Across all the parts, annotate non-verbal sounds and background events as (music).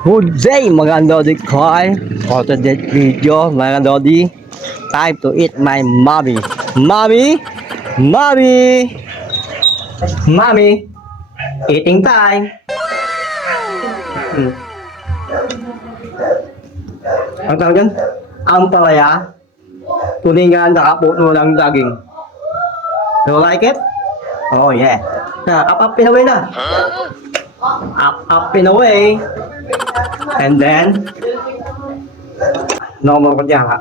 Good day mga Lodi Koy. For today's video mga Lodi, time to eat my mommy. Mommy! Mommy! Mommy! Eating time! Hmm. Ang tawag dyan? Ang palaya. Tulingan nakapuno ng daging. You like it? Oh yeah. Na, up up and away na. Up up and away. And then, ko diyan ha.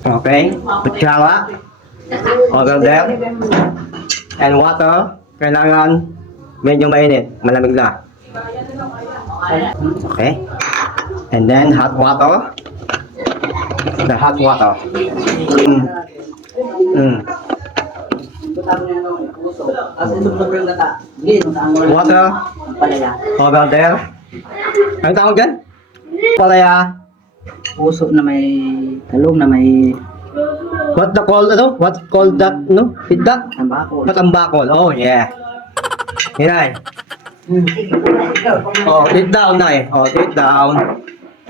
Okay, kutsara, over there, and water, kailangan medyo mainit, malamig na. Okay, and then hot water, the hot water. Mm. Mm. Water, over there. Ang tawag dyan? Palaya. Puso na may talong na may What the call, ano? What called that, no? Hit that? tambako. Matambakol. Oh, yeah. Hinay. Oh, sit down, Nay. Oh, sit down.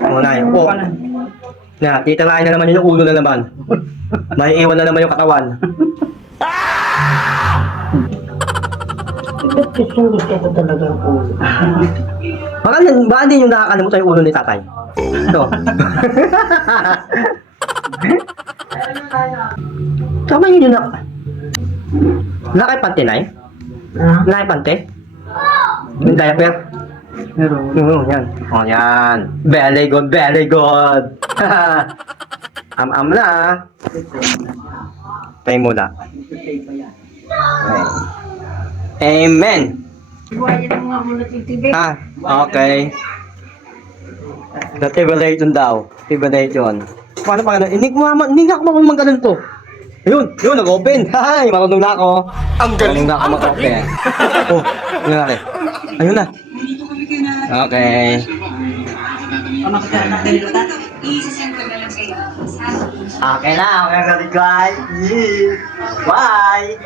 Oh, Nay. Oh. Na, titirahin na naman yung ulo na naman. (laughs) May iwan na naman yung katawan. (laughs) Gusto gusto ko talaga ang puso. Baka, baka hindi yung nakakalimutan yung ulo ni tatay. Ito. Tama yun yun na. Nakipante, Nay? Ah, Nakipante? Yung diaper? pero Mm, yan. Oh, yan. Very good, very good. (laughs) Am-am na. Tayo muna. Okay. Amen. Ah, okay. The tribulation daw. Tribulation. Paano pa ganun? Hindi ko mama, hindi nga ako marunong ganun to. Ayun, yun, nag-open. (laughs) Hi, marunong na ako. Ang galing na ako mag-open. oh, yun na rin. Ayun na. Okay. Okay na, okay na guys. Bye!